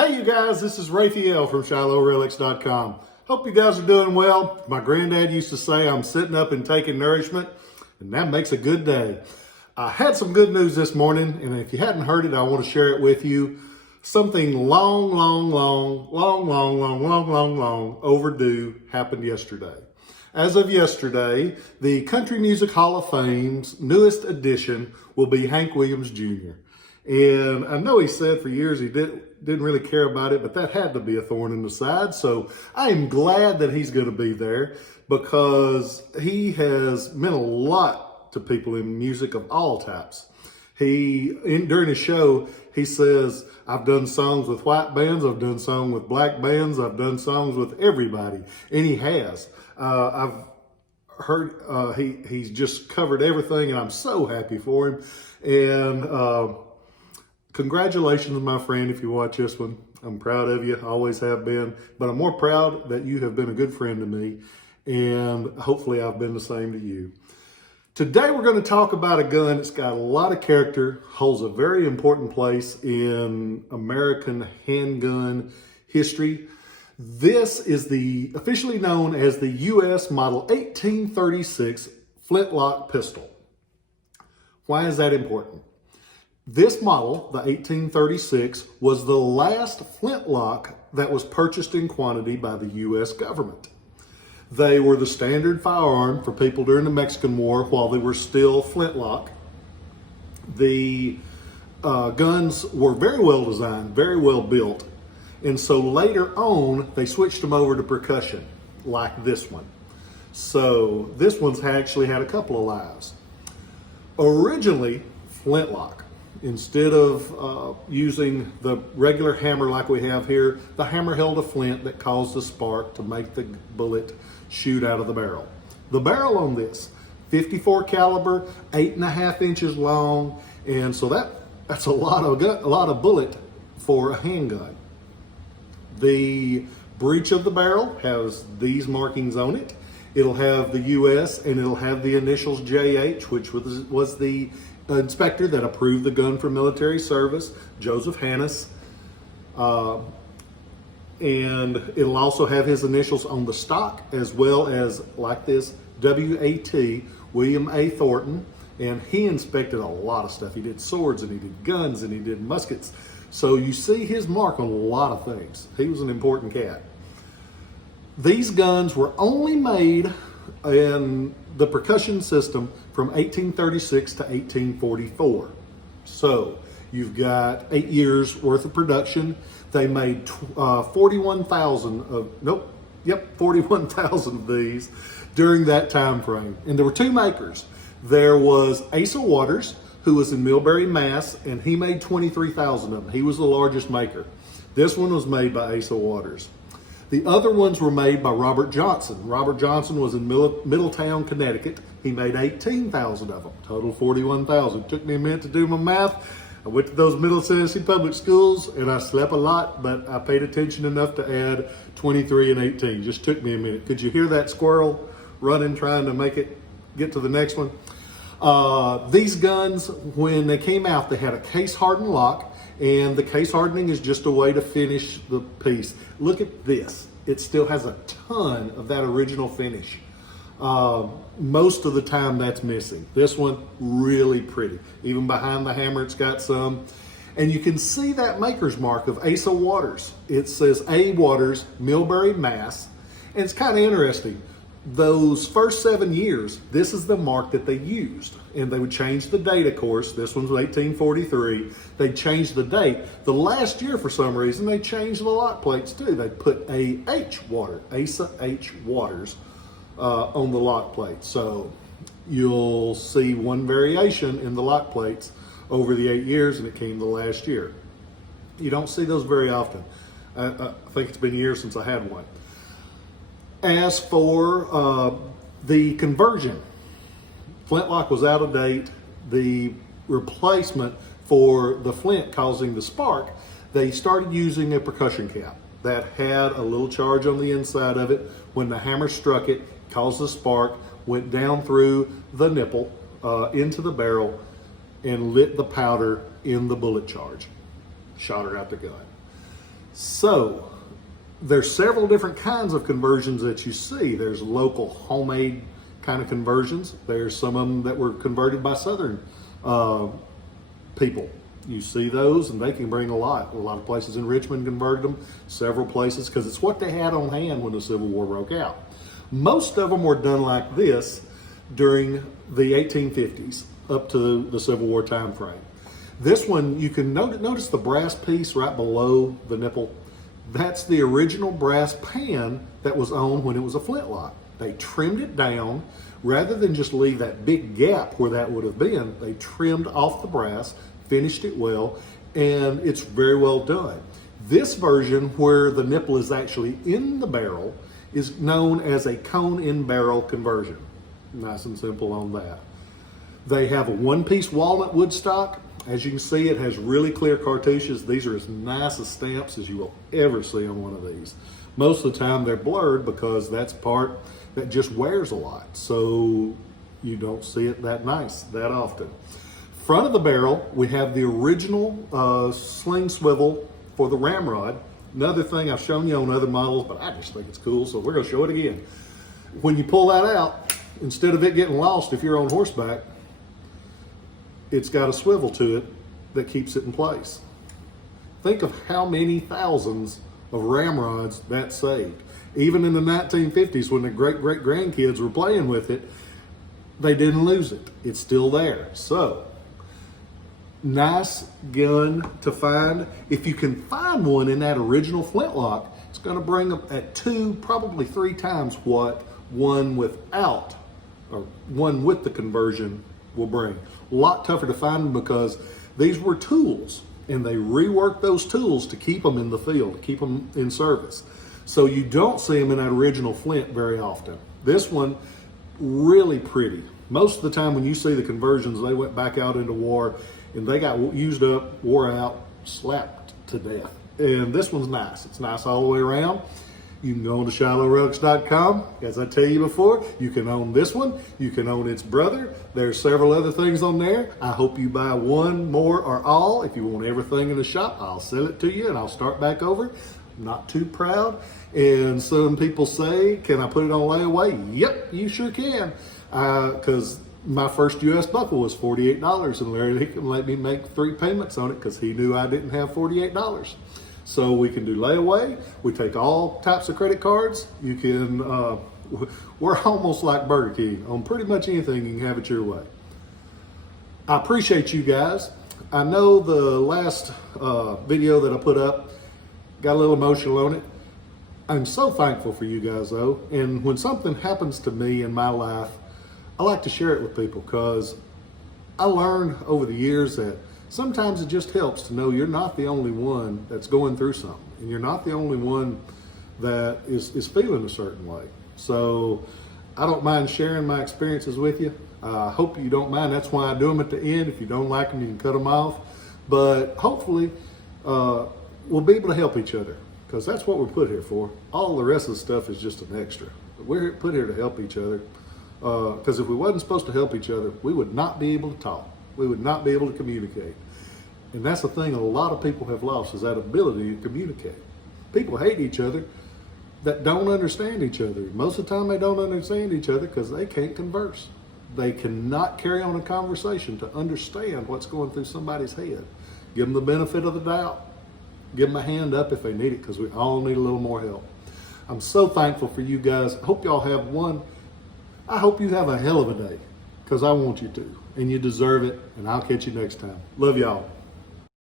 Hey you guys, this is Rafael from Relics.com. Hope you guys are doing well. My granddad used to say I'm sitting up and taking nourishment, and that makes a good day. I had some good news this morning, and if you hadn't heard it, I want to share it with you. Something long overdue happened yesterday. As of yesterday, the Country Music Hall of Fame's newest addition will be Hank Williams Jr. And I know he said for years he didn't really care about it, but that had to be a thorn in the side. So I am glad that he's going to be there because he has meant a lot to people in music of all types. During his show, he says, I've done songs with white bands, I've done songs with black bands, I've done songs with everybody. And he has. I've heard he's just covered everything, and I'm so happy for him. And congratulations, my friend, if you watch this one. I'm proud of you, always have been. But I'm more proud that you have been a good friend to me, and hopefully I've been the same to you. Today we're going to talk about a gun that's got a lot of character, holds a very important place in American handgun history. This is officially known as the U.S. Model 1836 Flintlock pistol. Why is that important? This model, the 1836, was the last flintlock that was purchased in quantity by the U.S. government. They were the standard firearm for people during the Mexican War while they were still flintlock. The guns were very well designed, very well built. And so later on, they switched them over to percussion, like this one. So this one's actually had a couple of lives. Originally, flintlock. Instead of using the regular hammer like we have here, the hammer held a flint that caused a spark to make the bullet shoot out of the barrel. The barrel on this, 54 caliber, 8.5 inches long, and so that's a lot of bullet for a handgun. The breech of the barrel has these markings on it. It'll have the US and it'll have the initials JH, which was the inspector that approved the gun for military service, Joseph Hannes. And it'll also have his initials on the stock, as well as, like this, W.A.T., William A. Thornton. And he inspected a lot of stuff. He did swords and he did guns and he did muskets. So you see his mark on a lot of things. He was an important cat. These guns were only made in the percussion system from 1836 to 1844. So you've got 8 years worth of production. They made 41,000 of these during that time frame. And there were two makers. There was Asa Waters, who was in Millbury, Mass, and he made 23,000 of them. He was the largest maker. This one was made by Asa Waters. The other ones were made by Robert Johnson. Robert Johnson was in Middletown, Connecticut. He made 18,000 of them, total 41,000. Took me a minute to do my math. I went to those Middle Tennessee public schools and I slept a lot, but I paid attention enough to add 23 and 18. Just took me a minute. Could you hear that squirrel running, trying to make it get to the next one? These guns, when they came out, they had a case hardened lock, and the case hardening is just a way to finish the piece. Look at this. It still has a ton of that original finish. Most of the time that's missing. This one, really pretty. Even behind the hammer, it's got some. And you can see that maker's mark of Asa Waters. It says A. Waters, Millbury, Mass. And it's kind of interesting. Those first 7 years, this is the mark that they used. And they would change the date, of course. This one's 1843. They changed the date. The last year, for some reason, they changed the lock plates too. They put A.H. Waters, Asa H. Waters, on the lock plate. So you'll see one variation in the lock plates over the 8 years, and it came the last year. You don't see those very often. I think it's been years since I had one. As for the conversion, flintlock was out of date. The replacement for the flint causing the spark, they started using a percussion cap that had a little charge on the inside of it. When the hammer struck it, caused the spark, went down through the nipple into the barrel and lit the powder in the bullet charge. Shot her out the gun. So there's several different kinds of conversions that you see. There's local homemade kind of conversions. There's some of them that were converted by Southern people. You see those, and they can bring a lot. A lot of places in Richmond converted them, several places, because it's what they had on hand when the Civil War broke out. Most of them were done like this during the 1850s up to the Civil War time frame. This one, you can notice the brass piece right below the nipple. That's the original brass pan that was on when it was a flintlock. They trimmed it down. Rather than just leave that big gap where that would have been, they trimmed off the brass, finished it well, and it's very well done. This version, where the nipple is actually in the barrel, is known as a cone in barrel conversion. Nice and simple on that. They have a one-piece walnut wood stock. As you can see, it has really clear cartouches. These are as nice a stamps as you will ever see on one of these. Most of the time they're blurred because that's part that just wears a lot, so you don't see it that nice that often. Front of the barrel, we have the original sling swivel for the ramrod. Another thing I've shown you on other models, but I just think it's cool, so we're going to show it again. When you pull that out, instead of it getting lost if you're on horseback, it's got a swivel to it that keeps it in place. Think of how many thousands of ramrods that saved. Even in the 1950s, when the great-great-grandkids were playing with it, they didn't lose it. It's still there. So, nice gun to find. If you can find one in that original flintlock, it's going to bring them at 2, probably 3 times what one without, or one with the conversion will bring. A lot tougher to find them because these were tools, and they reworked those tools to keep them in the field, to keep them in service. So you don't see them in that original flint very often. This one, really pretty. Most of the time when you see the conversions, they went back out into war and they got used up, wore out, slapped to death. And this one's nice. It's nice all the way around. You can go on to ShilohRelics.com. As I tell you before, you can own this one. You can own its brother. There's several other things on there. I hope you buy one, more, or all. If you want everything in the shop, I'll sell it to you and I'll start back over. I'm not too proud. And some people say, can I put it on layaway? Yep, you sure can. Because my first U.S. buckle was $48, and Larry Hickman let me make 3 payments on it because he knew I didn't have $48. So we can do layaway. We take all types of credit cards. You can, we're almost like Burger King. On pretty much anything, you can have it your way. I appreciate you guys. I know the last video that I put up got a little emotional on it. I'm so thankful for you guys though. And when something happens to me in my life, I like to share it with people because I learned over the years that sometimes it just helps to know you're not the only one that's going through something, and you're not the only one that is feeling a certain way. So I don't mind sharing my experiences with you. I hope you don't mind. That's why I do them at the end. If you don't like them, you can cut them off. But hopefully we'll be able to help each other, because that's what we're put here for. All the rest of the stuff is just an extra. But we're put here to help each other. Because if we wasn't supposed to help each other, we would not be able to talk. We would not be able to communicate. And that's the thing a lot of people have lost, is that ability to communicate. People hate each other that don't understand each other. Most of the time they don't understand each other because they can't converse. They cannot carry on a conversation to understand what's going through somebody's head. Give them the benefit of the doubt. Give them a hand up if they need it, because we all need a little more help. I'm so thankful for you guys. I hope y'all have one. I hope you have a hell of a day, because I want you to, and you deserve it, and I'll catch you next time. Love y'all.